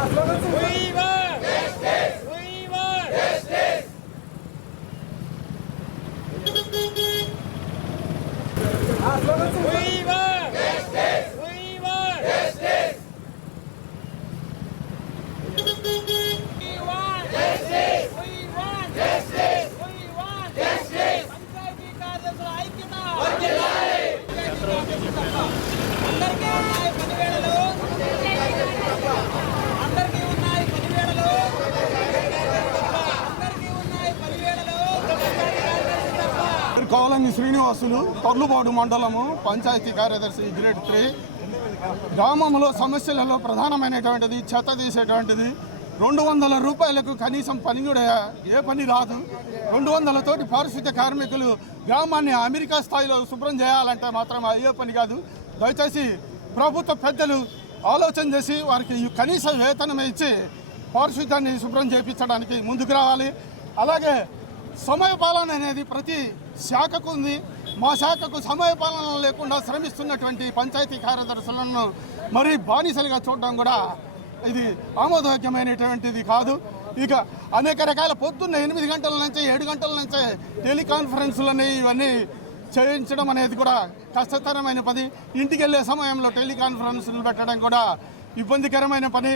Let's go. Colony Srinivasulu Tarlubadu మండలము పంచాయతీ కార్యదర్శి grade three. గ్రామంలో సమస్యలలో ప్రధానమైనటువంటిది చెత్త తీసేటువంటిది. రెండు వందల రూపాయలకు కనీసం పని కూడా ఏ పని రాదు. రెండు వందలతోటి పారిశుద్ధ్య కార్మికులు గ్రామాన్ని అమెరికా స్థాయిలో శుభ్రం చేయాలంటే మాత్రం అయ్యే పని కాదు. దయచేసి ప్రభుత్వ పెద్దలు ఆలోచన చేసి వారికి కనీస వేతనం ఇచ్చి పారిశుద్ధ్యాన్ని శుభ్రం చేయించడానికి ముందుకు రావాలి. అలాగే సమయపాలన అనేది ప్రతి శాఖకు ఉంది. మా శాఖకు సమయపాలన లేకుండా శ్రమిస్తున్నటువంటి పంచాయతీ కార్యదర్శులను మరి బానిసలుగా చూడడం కూడా ఇది ఆమోదయోగ్యమైనటువంటిది కాదు. ఇక అనేక రకాల పొద్దున్న ఎనిమిది గంటల నుంచి ఏడు గంటల నుంచే టెలికాన్ఫరెన్సులని ఇవన్నీ చేయించడం అనేది కూడా కష్టతరమైన పని. ఇంటికి వెళ్ళే సమయంలో టెలికాన్ఫరెన్సులు పెట్టడం కూడా ఇబ్బందికరమైన పని.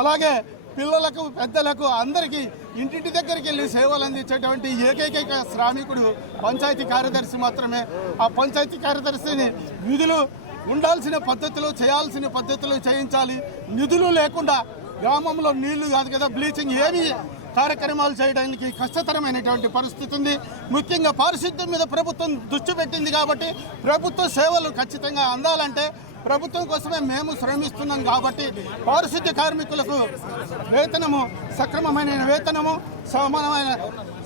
అలాగే పిల్లలకు పెద్దలకు అందరికీ ఇంటింటి దగ్గరికి వెళ్ళి సేవలు అందించేటువంటి ఏకైక శ్రామికుడు పంచాయతీ కార్యదర్శి మాత్రమే. ఆ పంచాయతీ కార్యదర్శిని విధులు ఉండాల్సిన పద్ధతిలో చేయాల్సిన పద్ధతిలో చేయించాలి. నిధులు లేకుండా గ్రామంలో నీళ్ళు కాదు కదా బ్లీచింగ్ ఏమి కార్యక్రమాలు చేయడానికి కష్టతరమైనటువంటి పరిస్థితి ఉంది. ముఖ్యంగా పారిశుద్ధ్యం మీద ప్రభుత్వం దృష్టి పెట్టింది కాబట్టి ప్రభుత్వ సేవలు ఖచ్చితంగా అందాలంటే ప్రభుత్వం కోసమే మేము శ్రమిస్తున్నాం కాబట్టి పారిశుద్ధ్య కార్మికులకు వేతనము సక్రమమైన వేతనము సమానమైన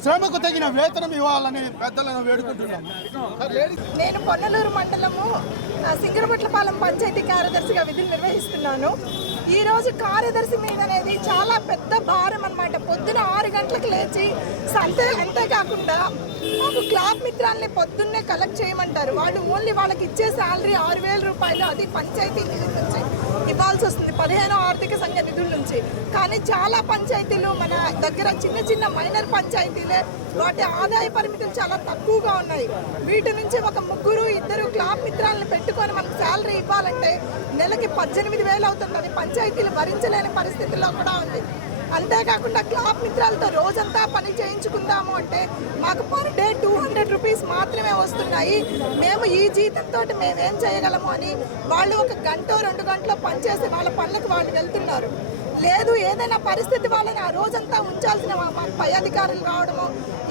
శ్రమకు తగిన వేతనం ఇవ్వాలని పెద్దలను వేడుకుంటున్నాం. నేను పొన్నలూరు మండలము ఆ, సింగరపట్లపాలెం పంచాయతీ కార్యదర్శిగా విధులు నిర్వహిస్తున్నాను. ఈ రోజు కార్యదర్శి మీద అనేది చాలా పెద్ద భారం అన్నమాట. పొద్దున ఆరు గంటలకు లేచి అంతే అంతేకాకుండా మాకు క్లాబ్ మిత్రాల్ని పొద్దున్నే కలెక్ట్ చేయమంటారు. వాళ్ళు ఓన్లీ వాళ్ళకి ఇచ్చే శాలరీ ఆరు వేల రూపాయలు అది పంచాయతీ నుంచి ఇవ్వాల్సి వస్తుంది పదిహేను ఆర్థిక సంఘ నిధుల నుంచి. కానీ చాలా పంచాయతీలు మన దగ్గర చిన్న చిన్న మైనర్ పంచాయతీలే. వాటి ఆదాయ పరిమితులు చాలా తక్కువగా ఉన్నాయి. వీటి నుంచి ఒక ముగ్గురు ఇద్దరు క్లాబ్ మిత్రాలను పెట్టుకొని మనకు శాలరీ ఇవ్వాలంటే నెలకి పద్దెనిమిది వేలు అవుతుంది అది పంచాయతీలు భరించలేని పరిస్థితుల్లో కూడా ఉంది. అంతేకాకుండా క్లాబ్ మిత్రాలతో రోజంతా పని చేయించుకుందాము అంటే మాకు per day two hundred rupees మాత్రమే వస్తున్నాయి. మేము ఈ జీతంతో మేమేం చేయగలము అని వాళ్ళు ఒక గంట రెండు గంటలో పనిచేసి వాళ్ళ పనులకు వాళ్ళు వెళ్తున్నారు. లేదు ఏదైనా పరిస్థితి వాళ్ళని ఆ రోజంతా ఉంచాల్సిన మాకు పై అధికారులు రావడము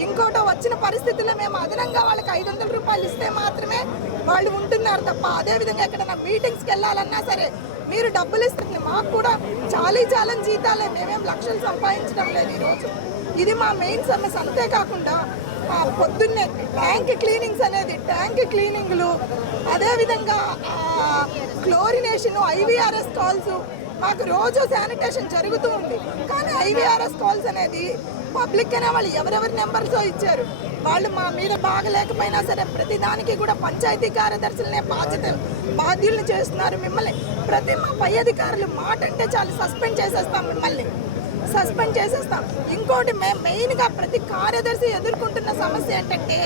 ఇంకోటో వచ్చిన పరిస్థితుల్లో మేము అదనంగా వాళ్ళకి ఐదు వందల రూపాయలు ఇస్తే మాత్రమే వాళ్ళు ఉంటున్నారు తప్ప అదేవిధంగా ఎక్కడైనా మీటింగ్స్కి వెళ్ళాలన్నా సరే మీరు డబ్బులు ఇస్తుంది మాకు కూడా చాలీ చాలని జీతాలే. మేమేం లక్షలు సంపాదించడం లేదు ఈరోజు. ఇది మా మెయిన్ సమస్య. అంతేకాకుండా పొద్దున్నే ట్యాంక్ క్లీనింగ్స్ అనేది ట్యాంక్ క్లీనింగ్లు అదేవిధంగా క్లోరినేషన్ ఐవీఆర్ఎస్ కాల్స్ మాకు రోజు శానిటేషన్ జరుగుతూ ఉంది. కానీ ఐవీఆర్ఎస్ కాల్స్ అనేది పబ్లిక్ అనే వాళ్ళు ఎవరెవరి నెంబర్స్తో ఇచ్చారు. వాళ్ళు మా మీద బాగలేకపోయినా సరే ప్రతి దానికి కూడా పంచాయతీ కార్యదర్శులనే బాధ్యత బాధ్యులను చేస్తున్నారు. మిమ్మల్ని ప్రతి మా పై అధికారులు మాట అంటే చాలు సస్పెండ్ చేసేస్తాం మిమ్మల్ని. సస్పెండ్ చేసేస్తాం. ఇంకోటి మేము మెయిన్గా ప్రతి కార్యదర్శి ఎదుర్కొంటున్న సమస్య ఏంటంటే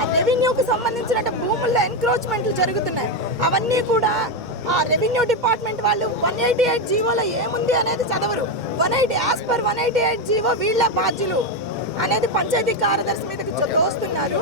ఆ రెవెన్యూకి సంబంధించిన భూముల్లో ఎన్క్రోచ్మెంట్లు జరుగుతున్నాయి. అవన్నీ కూడా ఆ రెవెన్యూ డిపార్ట్మెంట్ వాళ్ళు వన్ ఎయిటీ ఎయిట్ జీవోలో ఏముంది అనేది చదవరు. One eighty as per one eighty eight GO వీళ్ళ బాధ్యులు అనేది పంచాయతీ కార్యదర్శి మీదకి దోస్తున్నారు.